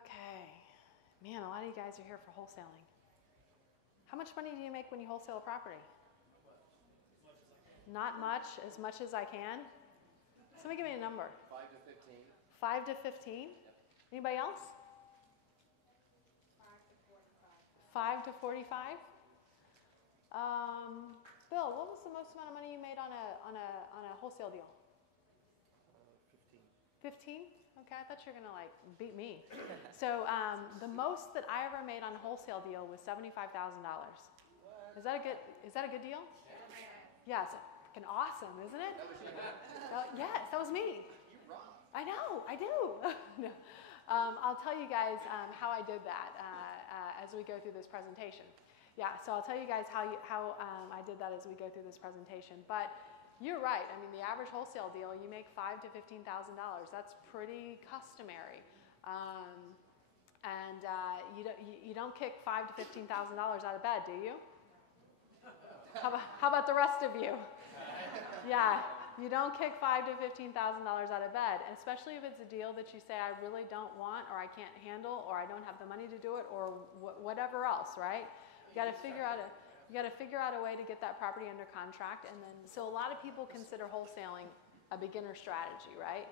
Okay. Man, a lot of you guys are here for wholesaling. How much money do you make when you wholesale a property? Not much, as much as I can. Somebody give me a number. 5 to 15. 5 to 15? Yep. Anybody else? 5 to 45? Bill, what was the most amount of money you made on a wholesale deal? 15. 15? Okay, I thought you were gonna like beat me. So the most that I ever made on a wholesale deal was $75,000. Is that a good deal? Yeah, it's freaking awesome, isn't it? That was you. Yes, that was me. You rock. I know, I do. No. I'll tell you guys how I did that as we go through this presentation. Yeah, so I'll tell you guys how I did that as we go through this presentation. But you're right. I mean, the average wholesale deal, you make $5,000 to $15,000. That's pretty customary, and you don't kick $5,000 to $15,000 out of bed, do you? How about the rest of you? Yeah, you don't kick $5,000 to $15,000 out of bed, and especially if it's a deal that you say I really don't want, or I can't handle, or I don't have the money to do it, or whatever else, right? You got to figure out a way to get that property under contract, and then so a lot of people consider wholesaling a beginner strategy, right?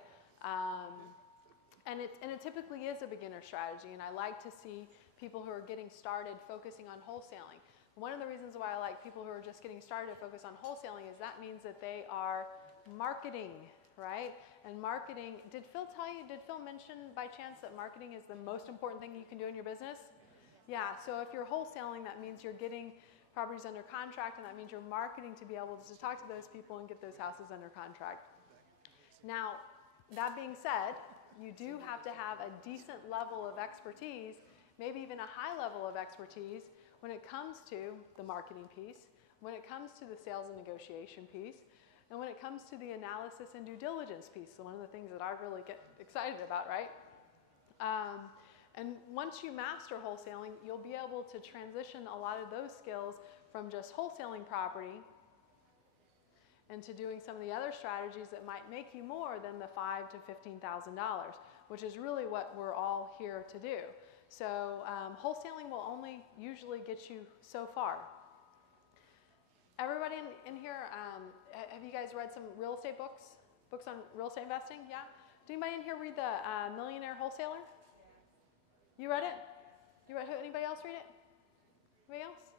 And it typically is a beginner strategy, and I like to see people who are getting started focusing on wholesaling. One of the reasons why I like people who are just getting started to focus on wholesaling is that means that they are marketing, right? And marketing, did Phil mention by chance that marketing is the most important thing you can do in your business? Yeah, so if you're wholesaling, that means you're getting properties under contract, and that means you're marketing to be able to talk to those people and get those houses under contract. Now, that being said, you do have to have a decent level of expertise, maybe even a high level of expertise when it comes to the marketing piece, when it comes to the sales and negotiation piece, and when it comes to the analysis and due diligence piece. So one of the things that I really get excited about, right? And once you master wholesaling, you'll be able to transition a lot of those skills from just wholesaling property into doing some of the other strategies that might make you more than the $5,000 to $15,000, which is really what we're all here to do. So wholesaling will only usually get you so far. Everybody in here, have you guys read some real estate books? Books on real estate investing? Yeah? Did anybody in here read the Millionaire Wholesaler? You read it? Anybody else read it? Anybody else?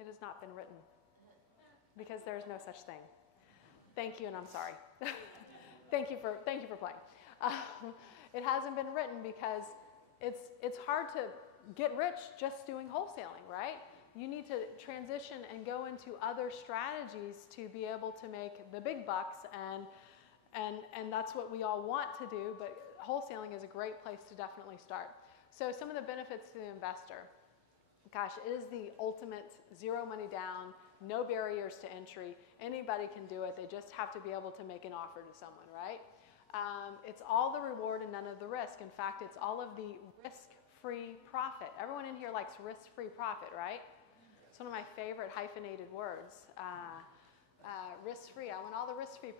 It has not been written because there's no such thing. Thank you, and I'm sorry. Thank you for playing. It hasn't been written because it's hard to get rich just doing wholesaling, right? You need to transition and go into other strategies to be able to make the big bucks, and that's what we all want to do, but wholesaling is a great place to definitely start. So some of the benefits to the investor. Gosh, it is the ultimate zero money down, no barriers to entry. Anybody can do it. They just have to be able to make an offer to someone, right? It's all the reward and none of the risk. In fact, it's all of the risk-free profit. Everyone in here likes risk-free profit, right? It's one of my favorite hyphenated words. Risk-free. I want all the risk-free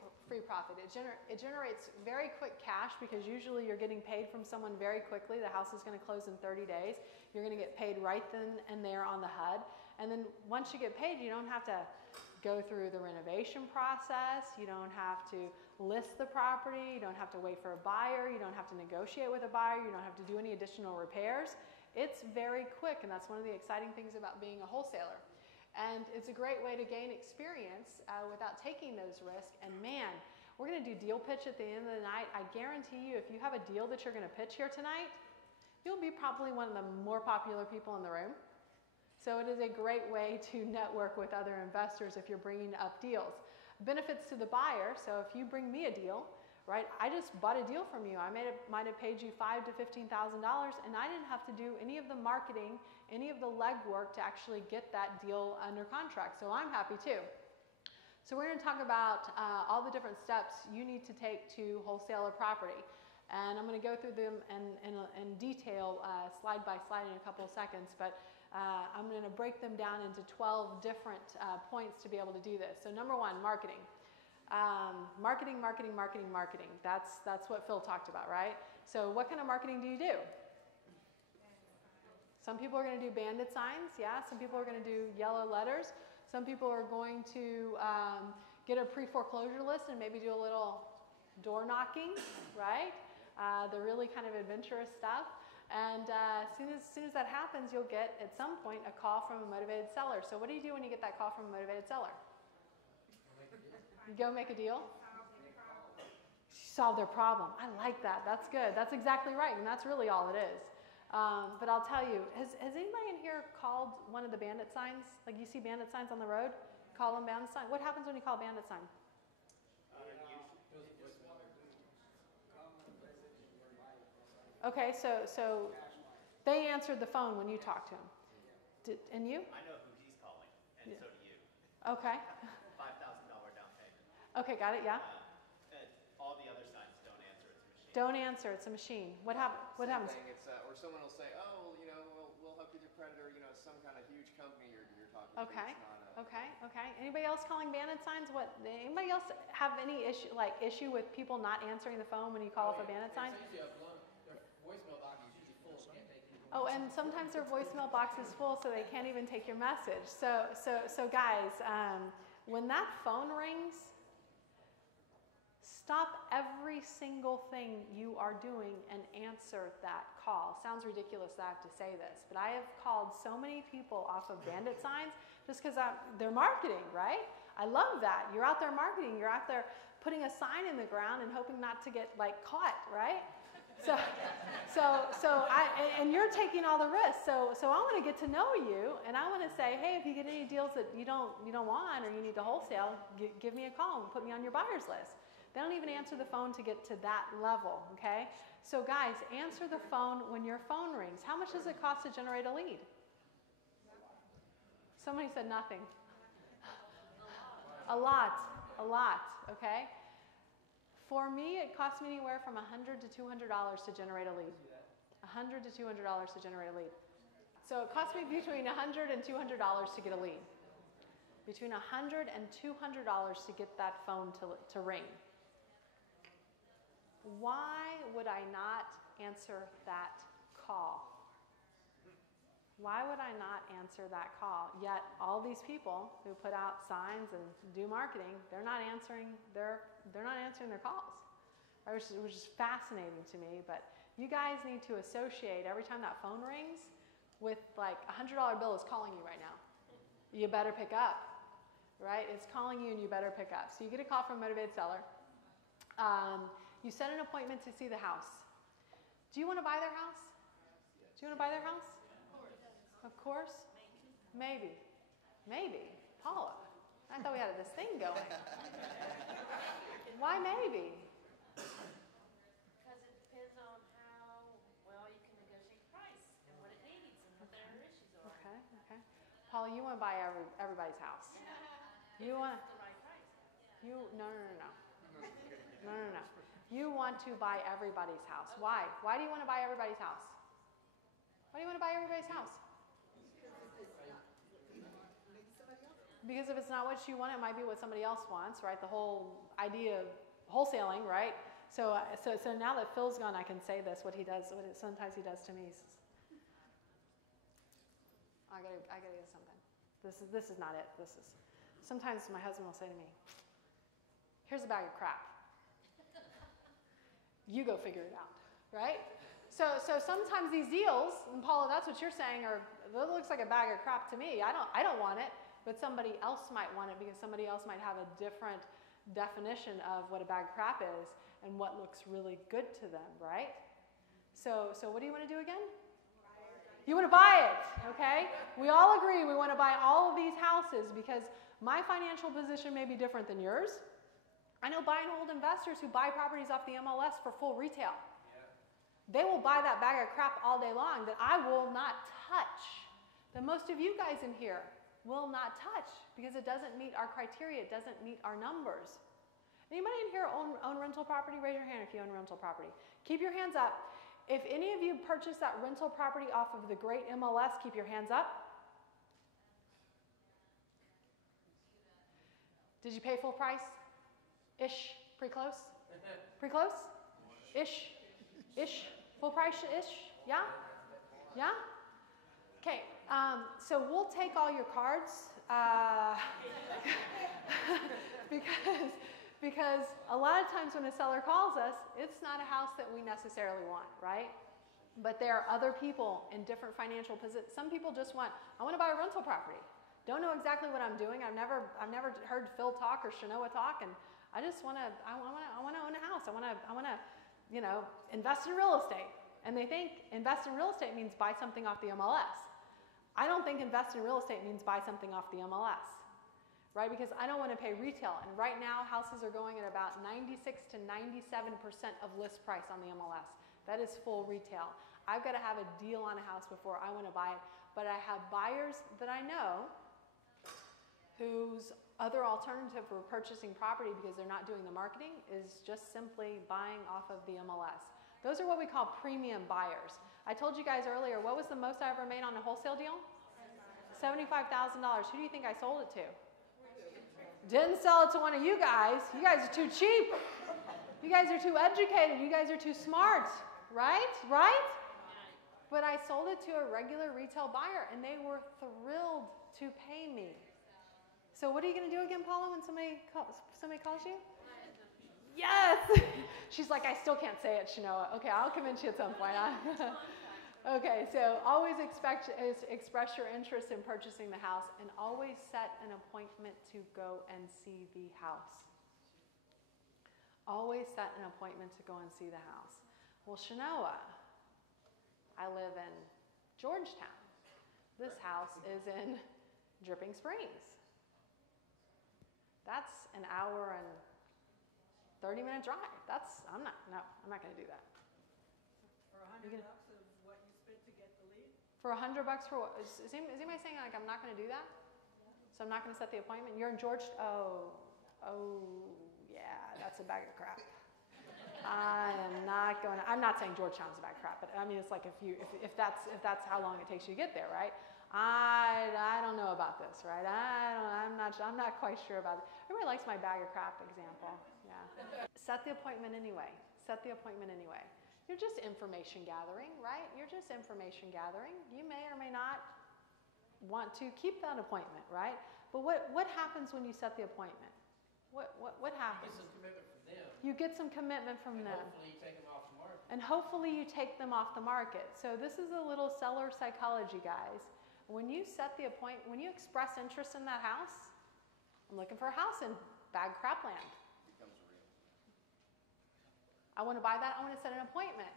profit. It generates very quick cash because usually you're getting paid from someone very quickly. The house is going to close in 30 days. You're going to get paid right then and there on the HUD. And then once you get paid, you don't have to go through the renovation process. You don't have to list the property. You don't have to wait for a buyer. You don't have to negotiate with a buyer. You don't have to do any additional repairs. It's very quick, and that's one of the exciting things about being a wholesaler. And it's a great way to gain experience without taking those risks. And man, we're going to do deal pitch at the end of the night. I guarantee you, if you have a deal that you're going to pitch here tonight, you'll be probably one of the more popular people in the room. So it is a great way to network with other investors if you're bringing up deals. Benefits to the buyer. So if you bring me a deal, right? I just bought a deal from you. I might have paid you $5,000 to $15,000, and I didn't have to do any of the marketing, any of the legwork to actually get that deal under contract. So I'm happy too. So we're going to talk about all the different steps you need to take to wholesale a property. And I'm going to go through them in detail, slide by slide in a couple of seconds, but I'm going to break them down into 12 different points to be able to do this. So number one, marketing. Marketing, marketing, marketing, marketing. That's what Phil talked about, right? So what kind of marketing do you do? Some people are going to do bandit signs, yeah. Some people are going to do yellow letters. Some people are going to get a pre-foreclosure list and maybe do a little door knocking, right? The really kind of adventurous stuff. And as soon as that happens, you'll get, at some point, a call from a motivated seller. So what do you do when you get that call from a motivated seller? You go make a deal? Solve their problem. I like that. That's good. That's exactly right. And that's really all it is. But I'll tell you, has anybody in here called one of the bandit signs? Like you see bandit signs on the road? Call them bandit sign. What happens when you call bandit sign? Okay, so they answered the phone when you talked to them. And you? I know who he's calling, and so do you. Okay. $5,000 down payment. Okay, got it, yeah. All the other signs don't answer, it's a machine. Don't answer, it's a machine. What happens? Thing, it's, or someone will say, oh, you know, we'll help you with your creditor, you know, it's some kind of huge company you're talking to. Okay, It's not okay. Anybody else calling bandit signs? Anybody else have any issue with people not answering the phone when you call off a bandit sign? Oh, and sometimes their voicemail box is full, so they can't even take your message. So guys, when that phone rings, stop every single thing you are doing and answer that call. Sounds ridiculous that I have to say this, but I have called so many people off of bandit signs just because they're marketing, right? I love that. You're out there marketing. You're out there putting a sign in the ground and hoping not to get caught, right? And you're taking all the risks. So I want to get to know you, and I want to say, hey, if you get any deals that you don't want or you need to wholesale, give me a call and put me on your buyer's list. They don't even answer the phone to get to that level, okay? So guys, answer the phone when your phone rings. How much does it cost to generate a lead? Somebody said nothing. A lot, okay? For me, it cost me anywhere from $100 to $200 to generate a lead. $100 to $200 to generate a lead. So it cost me between $100 and $200 to get a lead. Between $100 and $200 to get that phone to ring. Why would I not answer that call? Why would I not answer that call? Yet all these people who put out signs and do marketing, they're not answering their calls, right? Which is fascinating to me. But you guys need to associate every time that phone rings with like a $100 bill is calling you right now. You better pick up, right? It's calling you and you better pick up. So you get a call from a motivated seller. You set an appointment to see the house. Do you want to buy their house? Do you want to buy their house? Of course. Maybe. Paula, I thought we had this thing going. Why maybe? Because it depends on how well you can negotiate the price and what it needs and what their issues are. Okay. Paula, you want to buy everybody's house. You want the right price. no. You want to buy everybody's house. Why? Why do you want to buy everybody's house? Why do you want to buy everybody's house? Because if it's not what you want, it might be what somebody else wants, right? The whole idea of wholesaling, right? So now that Phil's gone, I can say this. What sometimes he does to me. I gotta get something. This is not it. Sometimes my husband will say to me, "Here's a bag of crap. You go figure it out," right? So sometimes these deals, and Paula, that's what you're saying, that looks like a bag of crap to me. I don't want it, but somebody else might want it because somebody else might have a different definition of what a bag of crap is and what looks really good to them, right? So what do you want to do again? You want to buy it, okay? We all agree we want to buy all of these houses because my financial position may be different than yours. I know buy and hold investors who buy properties off the MLS for full retail. They will buy that bag of crap all day long that I will not touch, that most of you guys in here will not touch because it doesn't meet our criteria, it doesn't meet our numbers. Anybody in here own rental property? Raise your hand if you own rental property. Keep your hands up. If any of you purchased that rental property off of the great MLS, keep your hands up. Did you pay full price? Ish, pretty close? Pretty close? Ish, full price-ish? Yeah? Yeah? Okay, so we'll take all your cards because a lot of times when a seller calls us, it's not a house that we necessarily want, right? But there are other people in different financial positions. Some people just want, I want to buy a rental property. Don't know exactly what I'm doing. I've never heard Phil talk or Shenoah talk, and I just want to own a house. I want to, invest in real estate. And they think invest in real estate means buy something off the MLS. I don't think invest in real estate means buy something off the MLS, right? Because I don't want to pay retail. And right now, houses are going at about 96 to 97% of list price on the MLS. That is full retail. I've got to have a deal on a house before I want to buy it. But I have buyers that I know whose other alternative for purchasing property because they're not doing the marketing is just simply buying off of the MLS. Those are what we call premium buyers. I told you guys earlier, what was the most I ever made on a wholesale deal? $75,000. Who do you think I sold it to? Didn't sell it to one of you guys. You guys are too cheap. You guys are too educated. You guys are too smart. Right? Right? But I sold it to a regular retail buyer, and they were thrilled to pay me. So what are you going to do again, Paula, when somebody calls you? Yes! She's like, I still can't say it, Shenoah. Okay, I'll convince you at some point. Okay, so always express your interest in purchasing the house, and always set an appointment to go and see the house. Always set an appointment to go and see the house. Well, Shenoah, I live in Georgetown. This house is in Dripping Springs. That's an hour and 30-minute drive. I'm not going to do that. For $100 of what you spent to get the lead? For $100 for what? Is anybody saying like I'm not going to do that? So I'm not going to set the appointment? You're in Oh, yeah, that's a bag of crap. I'm not saying Georgetown's a bag of crap, but I mean it's like if that's how long it takes you to get there, right? I don't know about this, right? I'm not quite sure about it. Everybody likes my bag of crap example. Yeah. Set the appointment anyway. Set the appointment anyway. You're just information gathering, right? You're just information gathering. You may or may not want to keep that appointment, right? But what happens when you set the appointment? What happens? You get some commitment from them. Hopefully you take them off the market. And hopefully you take them off the market. So this is a little seller psychology, guys. When you set the appointment, when you express interest in that house, I'm looking for a house in bag crap land. Becomes real. I want to buy that. I want to set an appointment.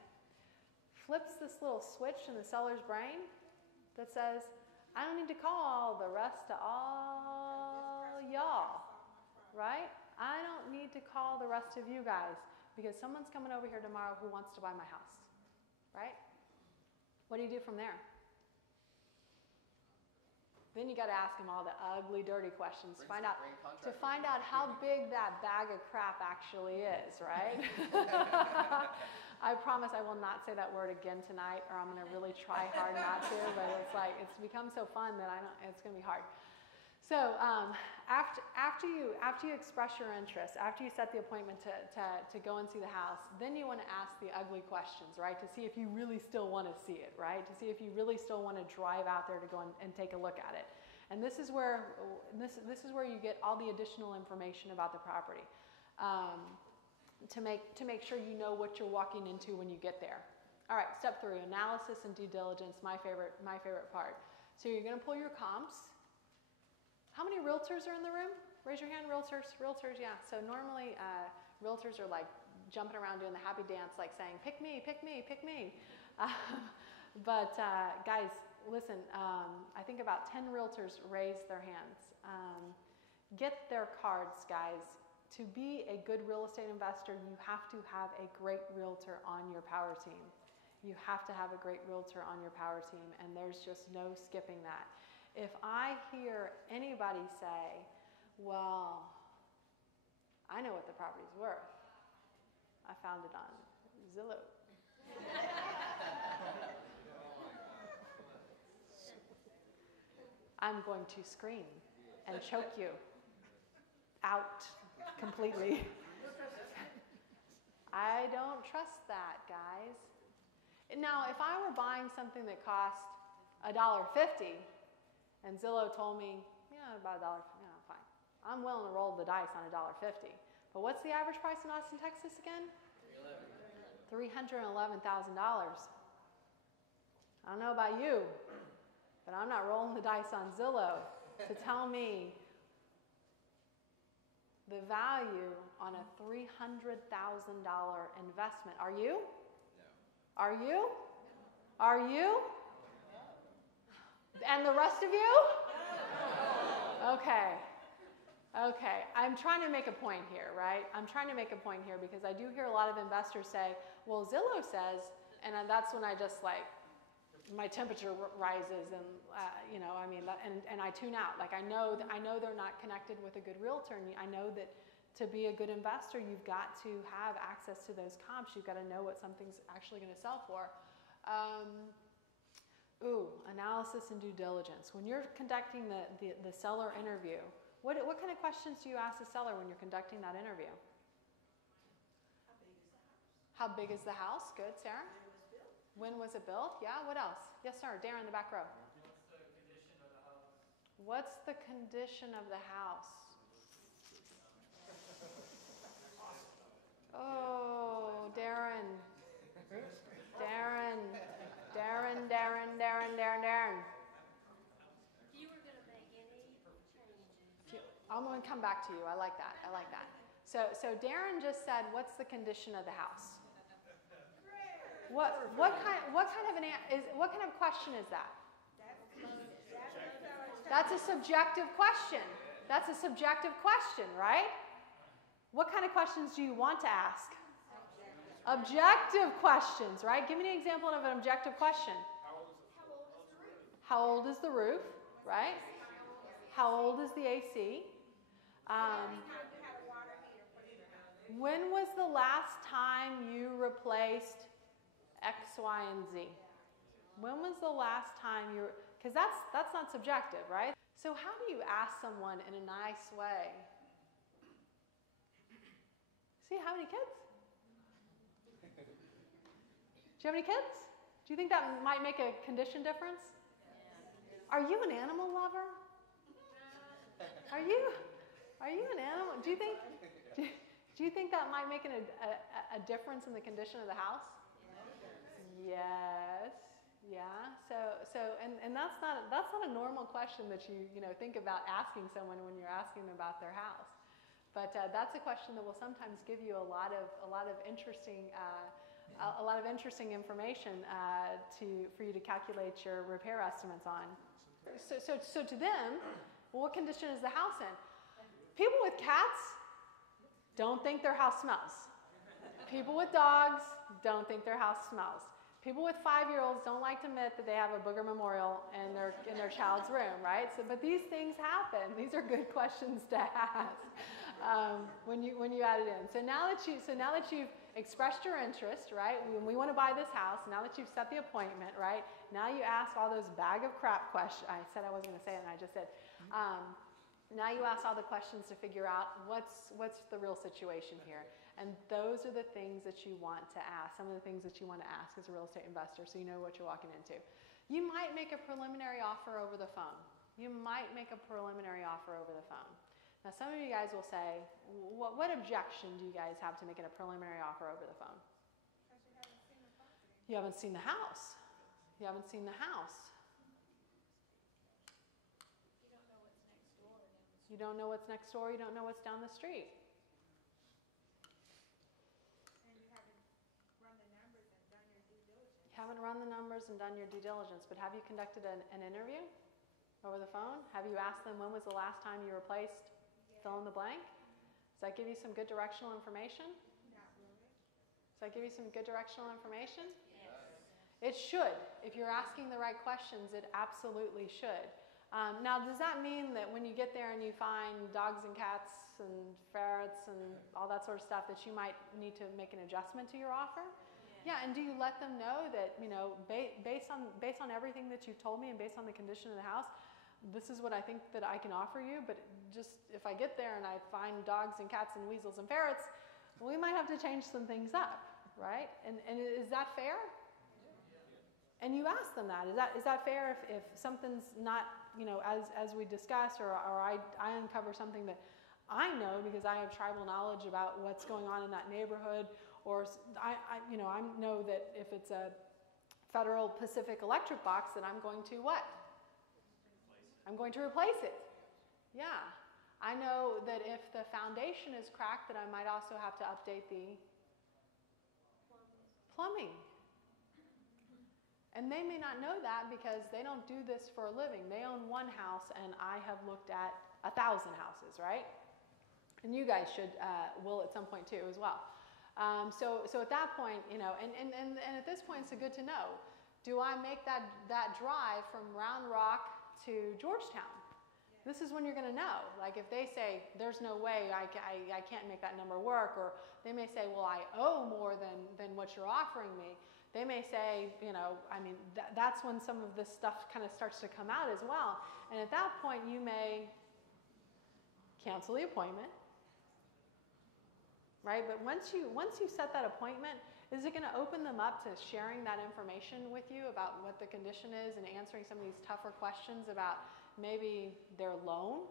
Flips this little switch in the seller's brain that says, I don't need to call the rest of all y'all, right? I don't need to call the rest of you guys because someone's coming over here tomorrow who wants to buy my house, right? What do you do from there? Then you got to ask them all the ugly, dirty questions to find out how big that bag of crap actually is, right? I promise I will not say that word again tonight, or I'm going to really try hard not to. But it's become so fun that it's going to be hard. So after you express your interest, after you set the appointment to go and see the house, then you want to ask the ugly questions, right? To see if you really still want to see it, right? To see if you really still want to drive out there to go and take a look at it. And this is where you get all the additional information about the property to make sure you know what you're walking into when you get there. All right, step 3, analysis and due diligence. My favorite part. So you're going to pull your comps. How many realtors are in the room? Raise your hand, realtors, yeah. So normally realtors are like jumping around doing the happy dance, like saying, pick me, pick me, pick me. But guys, listen, I think about 10 realtors raised their hands. Get their cards, guys. To be a good real estate investor, you have to have a great realtor on your power team. You have to have a great realtor on your power team, and there's just no skipping that. If I hear anybody say, well, I know what the property's worth. I found it on Zillow. I'm going to scream and choke you out completely. I don't trust that, guys. Now, if I were buying something that cost $1.50 and Zillow told me, yeah, about fine. I'm willing to roll the dice on $1.50. But what's the average price in Austin, Texas again? $311,000. I don't know about you, but I'm not rolling the dice on Zillow to tell me the value on a $300,000 investment. Are you? No. Are you? Are you? And the rest of you? Okay. Okay. I'm trying to make a point here, right? I'm trying to make a point here because I do hear a lot of investors say, well, Zillow says, and that's when I just like, my temperature rises and, and I tune out. Like I know they're not connected with a good realtor, and I know that to be a good investor, you've got to have access to those comps. You've got to know what something's actually going to sell for. Analysis and due diligence. When you're conducting the seller interview, what kind of questions do you ask the seller when you're conducting that interview? How big is the house? Good, Sarah? When was it built? Yeah, what else? Yes, sir. Darren in the back row. What's the condition of the house? Oh, Darren. Darren. Darren, Darren, Darren, Darren, Darren. If you were going to make any changes. I'm going to come back to you. I like that. I like that. So Darren just said, what's the condition of the house? What kind of question is that? That's a subjective question. That's a subjective question, right? What kind of questions do you want to ask? Objective questions, right? Give me an example of an objective question. How old is the roof, right? How old is the AC? When was the last time you replaced X, Y, and Z? When was the last time you, because that's not subjective, right? So how do you ask someone in a nice way? See, how many kids? Do you have any kids? Do you think that might make a condition difference? Are you an animal lover? Are you an animal? Do you think that might make a difference in the condition of the house? Yes. Yeah. So and that's not a normal question that you think about asking someone when you're asking them about their house. But that's a question that will sometimes give you a lot of interesting information for you to calculate your repair estimates on. So to them, well, what condition is the house in? People with cats don't think their house smells. People with dogs don't think their house smells. People with 5-year-olds don't like to admit that they have a booger memorial in their child's room, right? But these things happen. These are good questions to ask when you add it in. So now that you've expressed your interest, right? We want to buy this house. Now that you've set the appointment, right? Now you ask all those bag of crap questions. I said I wasn't going to say it, and I just did. Now you ask all the questions to figure out what's the real situation here. And those are the things that you want to ask, some of the things that you want to ask as a real estate investor so you know what you're walking into. You might make a preliminary offer over the phone. You might make a preliminary offer over the phone. Now some of you guys will say, what objection do you guys have to making a preliminary offer over the phone? You haven't seen the house. You haven't seen the house. You don't know what's next door. You don't know what's down the street. Haven't run the numbers and done your due diligence, but have you conducted an interview over the phone? Have you asked them when was the last time you replaced fill in the blank? Does that give you some good directional information? Not really. Does that give you some good directional information? Yes. It should. If you're asking the right questions, it absolutely should. Now, does that mean that when you get there and you find dogs and cats and ferrets and all that sort of stuff that you might need to make an adjustment to your offer? Yeah, and do you let them know that, based on everything that you've told me and based on the condition of the house, this is what I think that I can offer you, but just if I get there and I find dogs and cats and weasels and ferrets, we might have to change some things up, right? And is that fair? And you ask them that. Is that fair if something's not, as we discussed, or I uncover something that I know because I have tribal knowledge about what's going on in that neighborhood, or I know that if it's a Federal Pacific Electric box, that I'm going to what? I'm going to replace it. Yeah. I know that if the foundation is cracked, that I might also have to update the plumbing. And they may not know that because they don't do this for a living. They own one house, and I have looked at 1,000 houses, right? And you guys will at some point too as well. So at that point, and at this point, it's good to know. Do I make that drive from Round Rock to Georgetown? This is when you're going to know. Like if they say, there's no way, I can't make that number work, or they may say, well, I owe more than what you're offering me. They may say, that's when some of this stuff kind of starts to come out as well. And at that point, you may cancel the appointment, right? But once you set that appointment, is it going to open them up to sharing that information with you about what the condition is and answering some of these tougher questions about maybe their loan?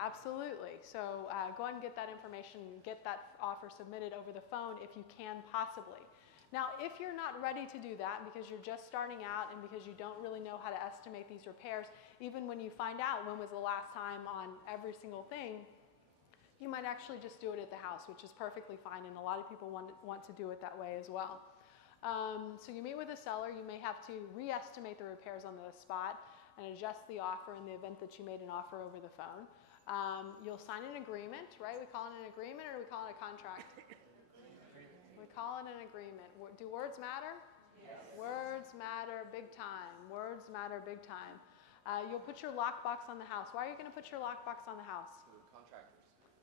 Absolutely. So go ahead and get that information, get that offer submitted over the phone if you can possibly. Now, if you're not ready to do that because you're just starting out and because you don't really know how to estimate these repairs, even when you find out when was the last time on every single thing, you might actually just do it at the house, which is perfectly fine, and a lot of people want to do it that way as well. So you meet with a seller. You may have to re-estimate the repairs on the spot and adjust the offer in the event that you made an offer over the phone. You'll sign an agreement, right? We call it an agreement, or do we call it a contract? We call it an agreement. Do words matter? Yes. Words matter big time. Words matter big time. You'll put your lockbox on the house. Why are you going to put your lockbox on the house? For contractors.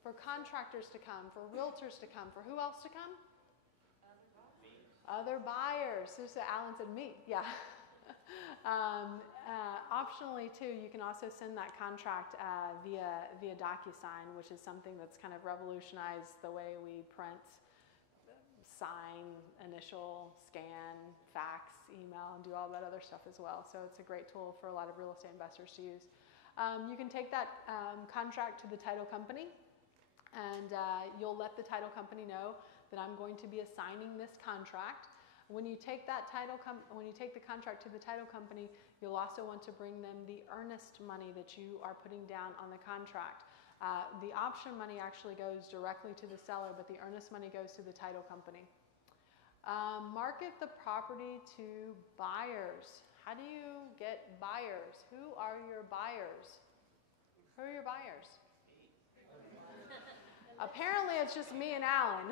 For contractors to come, for realtors to come, for who else to come? Other buyers. So Alan said me. Yeah. Optionally too, you can also send that contract via DocuSign, which is something that's kind of revolutionized the way we print, sign, initial, scan, fax, email, and do all that other stuff as well. So it's a great tool for a lot of real estate investors to use. You can take that contract to the title company, and you'll let the title company know that I'm going to be assigning this contract. When you take the contract to the title company, you'll also want to bring them the earnest money that you are putting down on the contract. The option money actually goes directly to the seller, but the earnest money goes to the title company. Market the property to buyers. How do you get buyers? Who are your buyers? Who are your buyers? Apparently it's just me and Alan.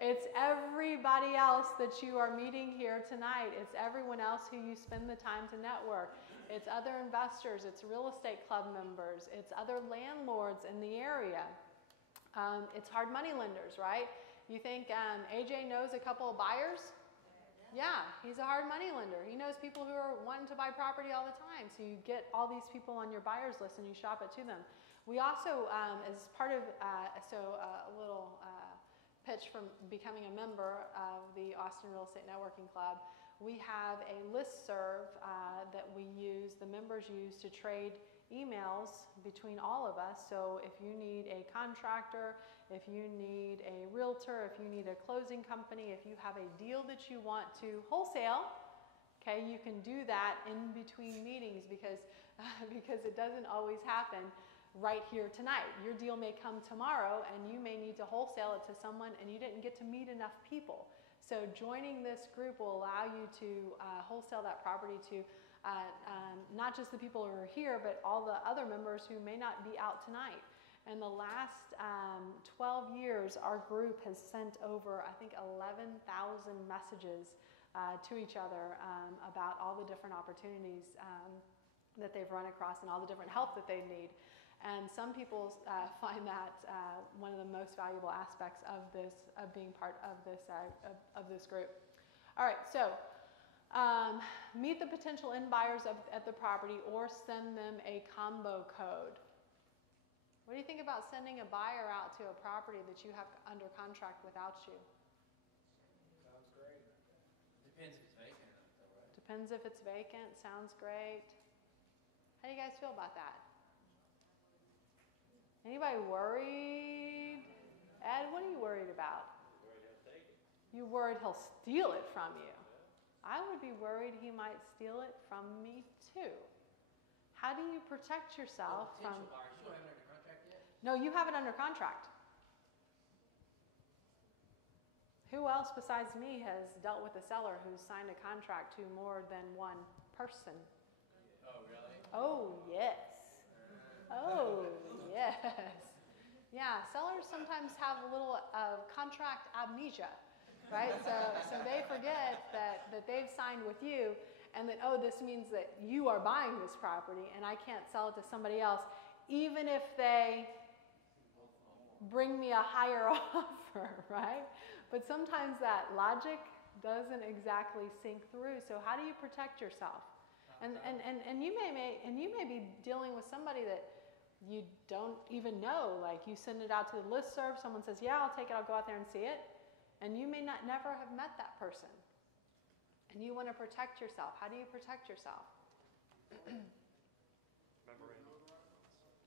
It's everybody else that you are meeting here tonight. It's everyone else who you spend the time to network. It's other investors. It's real estate club members. It's other landlords in the area. It's hard money lenders, right? You think AJ knows a couple of buyers? Yeah, he's a hard money lender. He knows people who are wanting to buy property all the time. So you get all these people on your buyers list and you shop it to them. We also, as part of, a little pitch from becoming a member of the Austin Real Estate Networking Club, we have a listserv that the members use to trade emails between all of us. So if you need a contractor, if you need a realtor, if you need a closing company, if you have a deal that you want to wholesale, okay, you can do that in between meetings because it doesn't always happen right here tonight. Your deal may come tomorrow and you may need to wholesale it to someone and you didn't get to meet enough people. So joining this group will allow you to wholesale that property to not just the people who are here, but all the other members who may not be out tonight. In the last 12 years, our group has sent over, I think, 11,000 messages to each other about all the different opportunities that they've run across and all the different help that they need. And some people find that one of the most valuable aspects of being part of this group. All right, so meet the potential end buyers at the property or send them a combo code. What do you think about sending a buyer out to a property that you have under contract without you? Sounds great. Depends if it's vacant or not, though, right? Depends if it's vacant. Sounds great. How do you guys feel about that? Anybody worried? Ed, what are you worried about? Worried he'll take it. You worried he'll steal it from you. I would be worried he might steal it from me too. How do you protect yourself from... Potential buyers, you don't have it under contract yet? No, you have it under contract. Who else besides me has dealt with a seller who's signed a contract to more than one person? Oh, really? Oh, yes. Oh, yes. Yeah, sellers sometimes have a little contract amnesia, right? So they forget that they've signed with you and that, oh, this means that you are buying this property and I can't sell it to somebody else, even if they bring me a higher offer, right? But sometimes that logic doesn't exactly sink through. So how do you protect yourself? And you may be dealing with somebody that you don't even know. Like you send it out to the listserv, someone says, yeah, I'll take it, I'll go out there and see it. And you may never have met that person. And you want to protect yourself. How do you protect yourself? Memorandum.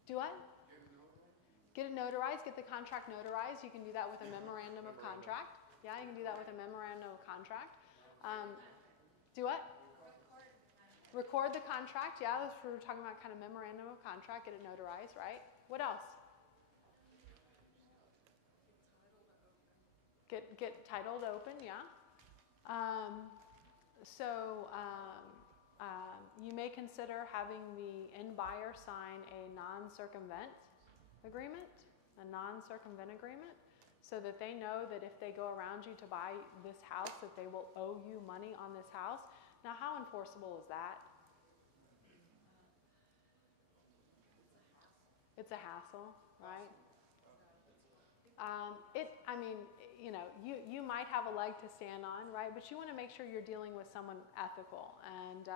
Do what? Get it notarized, get the contract notarized. You can do that with a memorandum of contract. Yeah, you can do that with a memorandum of contract. Do what? Record the contract. Yeah, that's what we're talking about, kind of memorandum of contract. Get it notarized, right? What else? Get titled open, yeah. You may consider having the end buyer sign a non-circumvent agreement, so that they know that if they go around you to buy this house, that they will owe you money on this house. Now, how enforceable is that? It's a hassle, right? You might have a leg to stand on, right? But you want to make sure you're dealing with someone ethical, and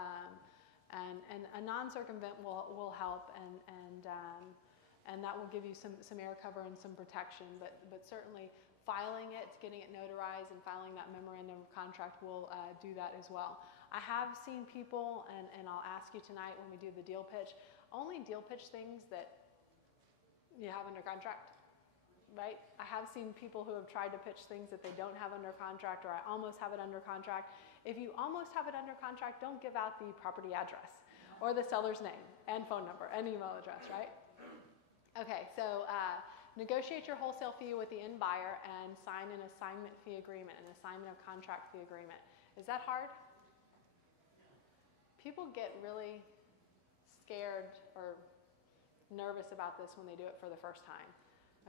a non-circumvent will help, and that will give you some air cover and some protection. But certainly filing it, getting it notarized, and filing that memorandum of contract will do that as well. I have seen people, and I'll ask you tonight when we do the deal pitch, only deal pitch things that you have under contract. Right? I have seen people who have tried to pitch things that they don't have under contract, or I almost have it under contract. If you almost have it under contract, don't give out the property address or the seller's name and phone number and email address, right? Okay, so negotiate your wholesale fee with the end buyer and sign an assignment fee agreement, an assignment of contract fee agreement. Is that hard? People get really scared or nervous about this when they do it for the first time.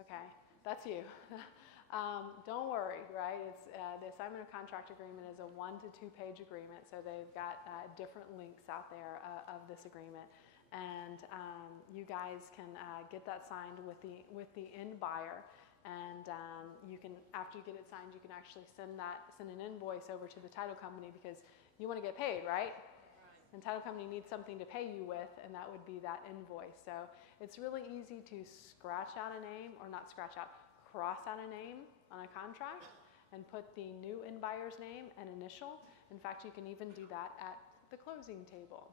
Okay? That's you. Don't worry, right? It's the assignment of contract agreement is a 1 to 2 page agreement, so they've got different links out there of this agreement, and you guys can get that signed with the end buyer, and you can, after you get it signed, you can actually send an invoice over to the title company because you want to get paid, right? And title company needs something to pay you with, and that would be that invoice. So it's really easy to cross out a name on a contract and put the new end buyer's name and initial. In fact, you can even do that at the closing table.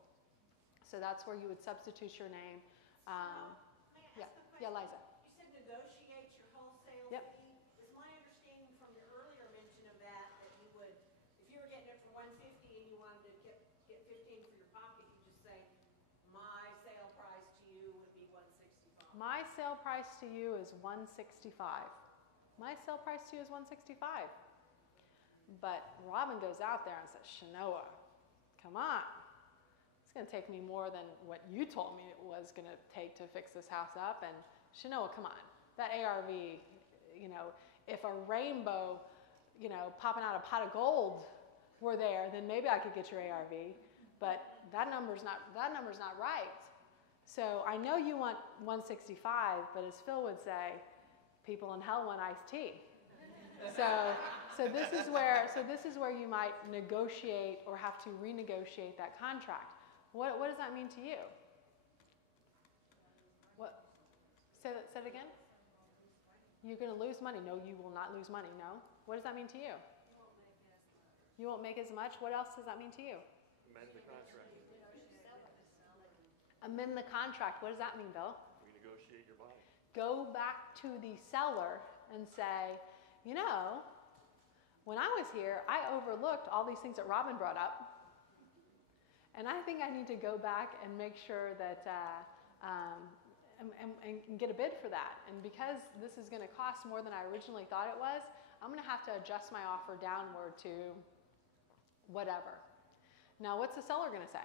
So that's where you would substitute your name. May I ask a question? Yeah, Liza. You said negotiate your wholesale Yep. fee. Is my understanding from your earlier mention of that you would, if you were getting it for $150 and you wanted to get $15 for your pocket, you just say, my sale price to you would be $165. My sale price to you is $165. My sale price to you is $165. But Robin goes out there and says, Shenoah, come on. It's going to take me more than what you told me it was going to take to fix this house up. And Shenoah, come on. That ARV, if a rainbow, popping out a pot of gold were there, then maybe I could get your ARV. But that number's not right. So I know you want 165, but as Phil would say, people in hell want iced tea. So this is where you might negotiate or have to renegotiate that contract. What does that mean to you? What? Say it again? You're going to lose money. No, you will not lose money. No. What does that mean to you? You won't make as much. What else does that mean to you? Amend the contract. Amend the contract. What does that mean, Bill? Renegotiate your buy. Go back to the seller and say, you know, when I was here, I overlooked all these things that Robin brought up. And I think I need to go back and make sure that and get a bid for that. And because this is going to cost more than I originally thought it was, I'm going to have to adjust my offer downward to whatever. Now, what's the seller going to say?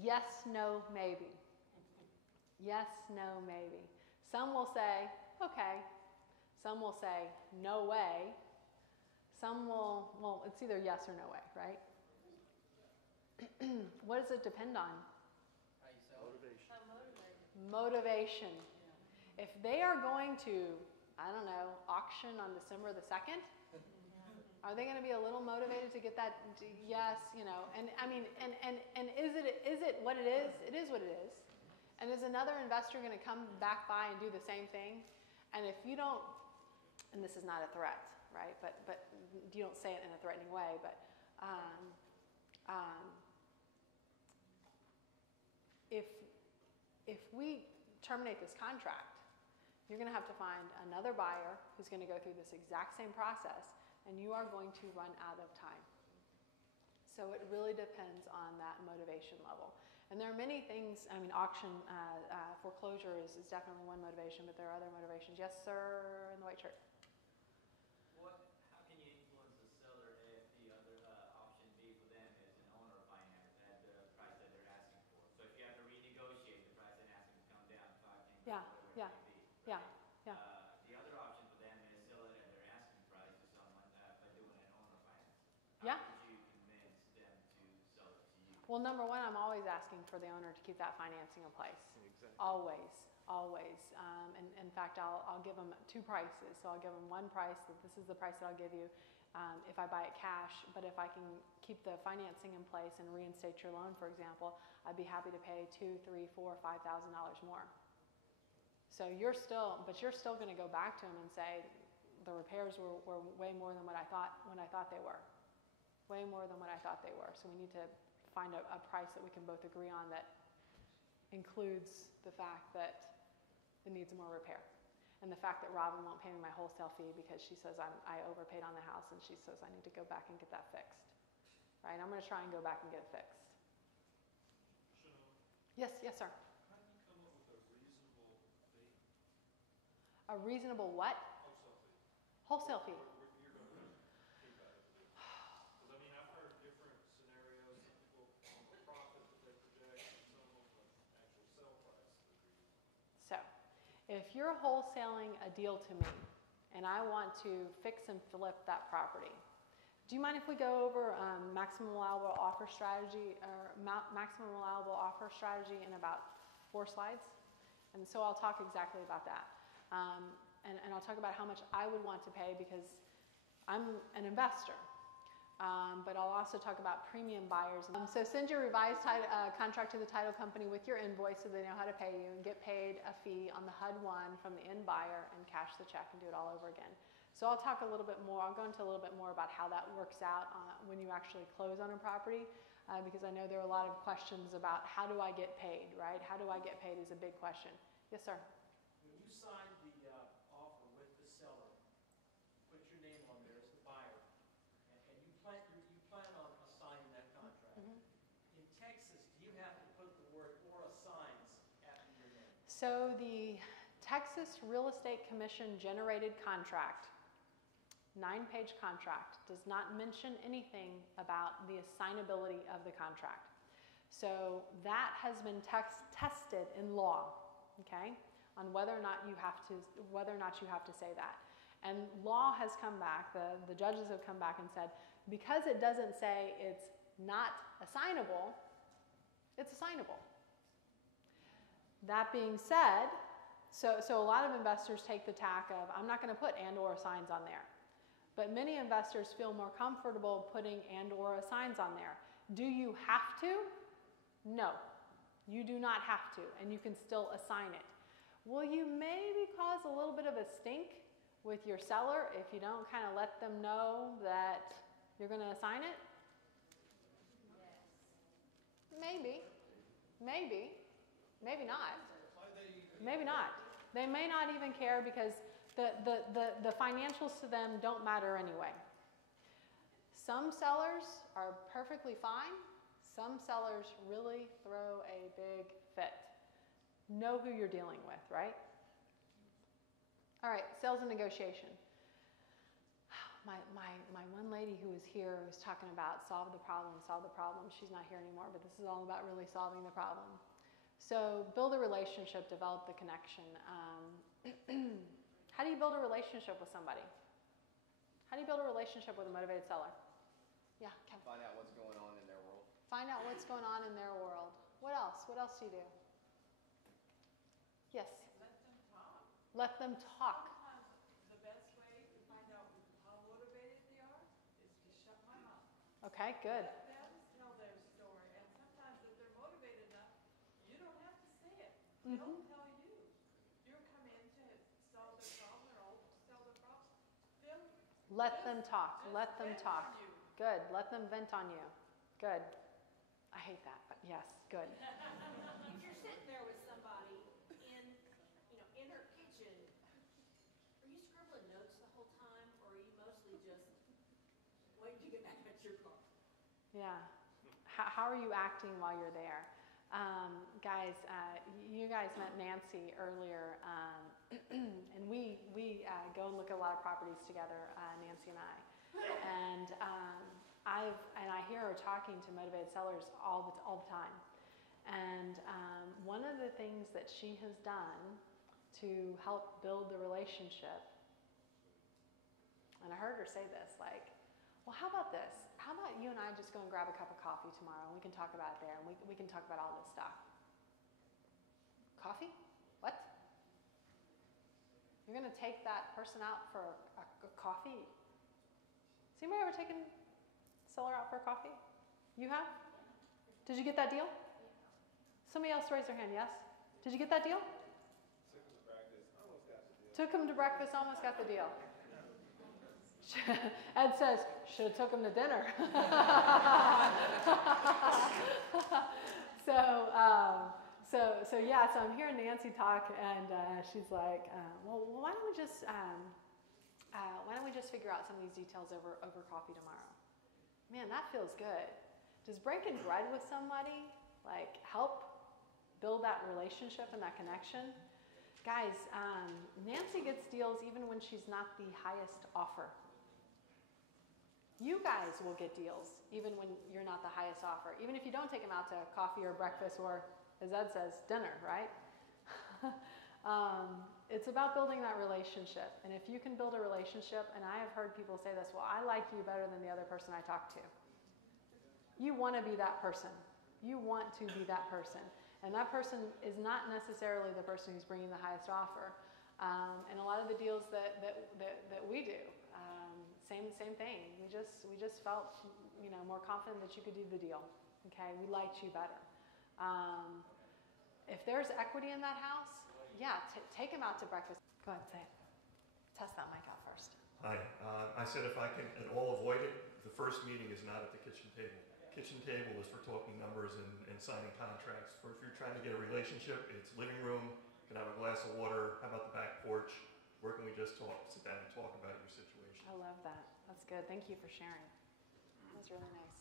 Yes, no, maybe. Yes, no, maybe. Yes, no, maybe. Some will say, okay. Some will say, no way. Some will, well, it's either yes or no way, right? What does it depend on? How you sell it? Motivation. If they are going to, I don't know, auction on December the 2nd, are they going to be a little motivated to get that? Yes, you know. And I mean, and is it what it is? It is what it is. And is another investor going to come back by and do the same thing? And if you don't, and this is not a threat, right? But you don't say it in a threatening way. But if we terminate this contract, you're going to have to find another buyer who's going to go through this exact same process, and you are going to run out of time. So it really depends on that motivation level. And there are many things, I mean, auction, foreclosure is definitely one motivation, but there are other motivations. Yes, sir, in the white shirt. How can you influence the seller if the other option B for them is an owner finance at the price that they're asking for? So if you have to renegotiate the price and ask them to come down 5, 10, Yeah, whatever yeah, it may be. yeah, Right? yeah. The other option for them is sell it at their asking price to someone by doing an owner finance. Yeah. How would you convince them to sell it to you? Well, number one, I'm always asking for the owner to keep that financing in place. Exactly. Always, always. And in fact, I'll give them two prices. So I'll give them one price that this is the price that I'll give you if I buy it cash. But if I can keep the financing in place and reinstate your loan, for example, I'd be happy to pay $2,000, $3,000, $4,000, $5,000 more. So you're still going to go back to them and say the repairs were way more than what I thought when I thought they were. Way more than what I thought they were. So we need to find a price that we can both agree on that includes the fact that it needs more repair. And the fact that Robin won't pay me my wholesale fee because she says I overpaid on the house and she says I need to go back and get that fixed. Right? I'm going to try and go back and get it fixed. Shenoah, Yes, sir. how do you come up with a reasonable fee? A reasonable what? Wholesale fee. Wholesale fee. You're going to keep out of it. Because I mean, I've heard different scenarios. Some people on the profit that they project, and some on the actual sell price that they're using. So, if you're wholesaling a deal to me and I want to fix and flip that property, do you mind if we go over maximum allowable offer strategy or maximum allowable offer strategy in about 4 slides? And so I'll talk exactly about that. And I'll talk about how much I would want to pay because I'm an investor. But I'll also talk about premium buyers. So send your revised contract to the title company with your invoice so they know how to pay you and get paid a fee on the HUD-1 from the end buyer and cash the check and do it all over again. So I'll talk a little bit more, I'll go into a little bit more about how that works out when you actually close on a property because I know there are a lot of questions about how do I get paid, right? How do I get paid is a big question. Yes, sir. When you sign the offer with the seller, put your name on there as the buyer, and you plan on assigning that contract. Mm-hmm. In Texas, do you have to put the word or assigns after your name? So the Texas Real Estate Commission generated contract, 9-page contract, does not mention anything about the assignability of the contract. So that has been tested in law, okay, on whether or not you have to say that. And law has come back, the judges have come back and said, because it doesn't say it's not assignable, it's assignable. That being said, so a lot of investors take the tack of, I'm not going to put and or assigns on there. But many investors feel more comfortable putting and or assigns on there. Do you have to? No. You do not have to, and you can still assign it. Will you maybe cause a little bit of a stink with your seller if you don't kind of let them know that you're going to assign it? Maybe. Maybe. Maybe not. Maybe not. They may not even care because the financials to them don't matter anyway. Some sellers are perfectly fine. Some sellers really throw a big fit. Know who you're dealing with, right? All right, sales and negotiation. My one lady who was here was talking about solve the problem. She's not here anymore, but this is all about really solving the problem. So build a relationship, develop the connection. How do you build a relationship with somebody? How do you build a relationship with a motivated seller? Yeah, Kevin. Find out what's going on in their world. Find out what's going on in their world. What else? What else do you do? Yes? Let them talk. Let them talk. Sometimes the best way to find out how motivated they are is to shut my mouth. Okay, good. Let them tell their story. And sometimes if they're motivated enough, you don't have to say it. They'll tell you. You'll come in to sell their problem or sell their problem. Let them talk. Let them vent talk. on you. Good. Let them vent on you. Good. I hate that, but yes, good. If you're sitting there with somebody in her kitchen, are you scribbling notes the whole time, or are you mostly just waiting to get back at your car? Yeah. How are you acting while you're there? Guys, you guys met Nancy earlier, and we go and look at a lot of properties together, Nancy and I. And I hear her talking to motivated sellers all the time. And one of the things that she has done to help build the relationship, and I heard her say this, like, well, how about this? How about you and I just go and grab a cup of coffee tomorrow, and we can talk about it there, and we can talk about all this stuff. Coffee? What? You're going to take that person out for a coffee? Has anybody ever taken a seller out for a coffee? You have? Did you get that deal? Somebody else raise their hand, yes? Did you get that deal? Took him to breakfast, almost got the deal. Ed says, should have took him to dinner. So I'm hearing Nancy talk, and she's like, well, why don't we just figure out some of these details over coffee tomorrow? Man, that feels good. Does breaking bread with somebody like help build that relationship and that connection? Guys, Nancy gets deals even when she's not the highest offer. You guys will get deals even when you're not the highest offer, even if you don't take them out to coffee or breakfast or, as Ed says, dinner, right? It's about building that relationship. And if you can build a relationship, and I have heard people say this, well, I like you better than the other person I talk to. You want to be that person. You want to be that person. And that person is not necessarily the person who's bringing the highest offer. And a lot of the deals that we do, same thing. We just felt, more confident that you could do the deal. Okay, we liked you better. If there's equity in that house, take them out to breakfast. Go ahead, say it. Test that mic out first. Hi. I said if I can at all avoid it, the first meeting is not at the kitchen table. Kitchen table is for talking numbers and signing contracts. For if you're trying to get a relationship, it's living room, can have a glass of water, how about the back porch? Where can we just talk, sit down and talk about your situation? I love that. That's good. Thank you for sharing. That was really nice.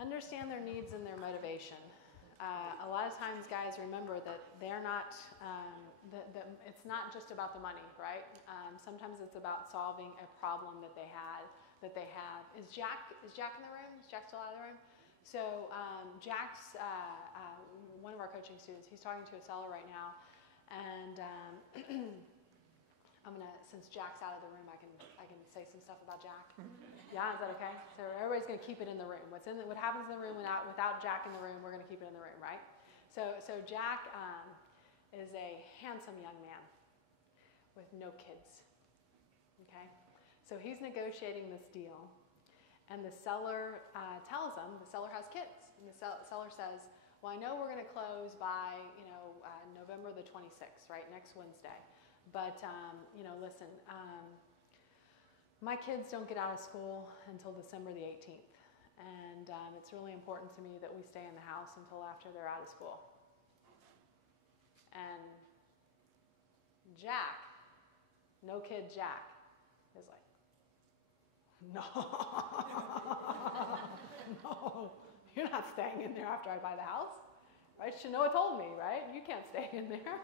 Understand their needs and their motivation. A lot of times, guys, remember that they're not, it's not just about the money, right? Sometimes it's about solving a problem that they have. Is Jack in the room? Is Jack still out of the room? So Jack's one of our coaching students. He's talking to a seller right now, and I'm gonna, since Jack's out of the room, I can say some stuff about Jack. Yeah, is that okay? So everybody's gonna keep it in the room. What happens in the room without Jack in the room, we're gonna keep it in the room, right? So Jack is a handsome young man with no kids. Okay, so he's negotiating this deal, and the seller tells him the seller has kids. And the seller says, well, I know we're going to close by, November the 26th, right, next Wednesday. But, listen, my kids don't get out of school until December the 18th. And it's really important to me that we stay in the house until after they're out of school. And Jack, no kid Jack, is like, no, no, you're not staying in there after I buy the house, right? Shenoah told me, right? You can't stay in there.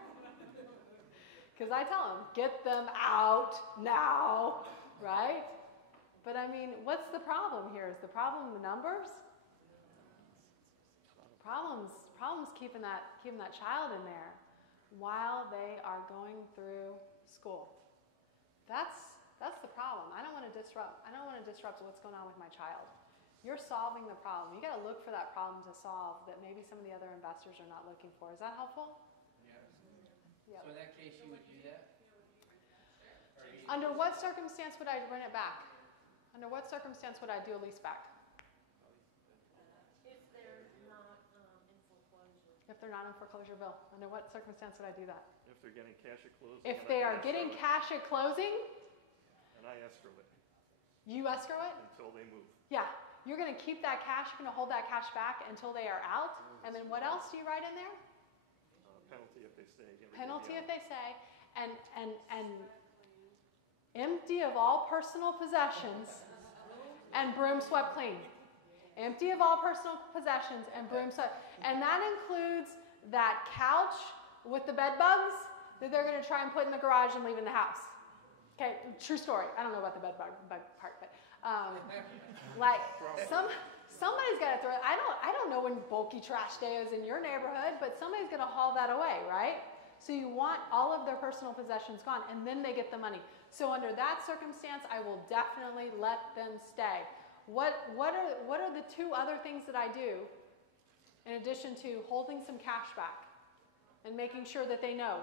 Because I tell him, get them out now, right? But I mean, what's the problem here? Is the problem the numbers? Problems keeping that child in there while they are going through school. That's the problem. I don't want to disrupt what's going on with my child. You're solving the problem. You got to look for that problem to solve that maybe some of the other investors are not looking for. Is that helpful? Yes. Yep. So in that case, you would do that? Under what circumstance would I rent it back? Under what circumstance would I do a lease back? If they're not in foreclosure. If they're not in foreclosure, Bill, under what circumstance would I do that? If they're getting cash at closing. If they are getting cash at closing, and I escrow it you escrow it? until they move. Yeah. You're going to keep that cash, you're going to hold that cash back until they are out. And then what else do you write in there? Penalty if they stay. Penalty if they say. And empty of all personal possessions and broom swept clean. Empty of all personal possessions and broom swept. And that includes that couch with the bed bugs that they're going to try and put in the garage and leave in the house. Okay, true story. I don't know about the bed bug part, but somebody's got to throw it. I don't know when bulky trash day is in your neighborhood, but somebody's going to haul that away, right? So you want all of their personal possessions gone, and then they get the money. So under that circumstance, I will definitely let them stay. What are the two other things that I do in addition to holding some cash back and making sure that they know?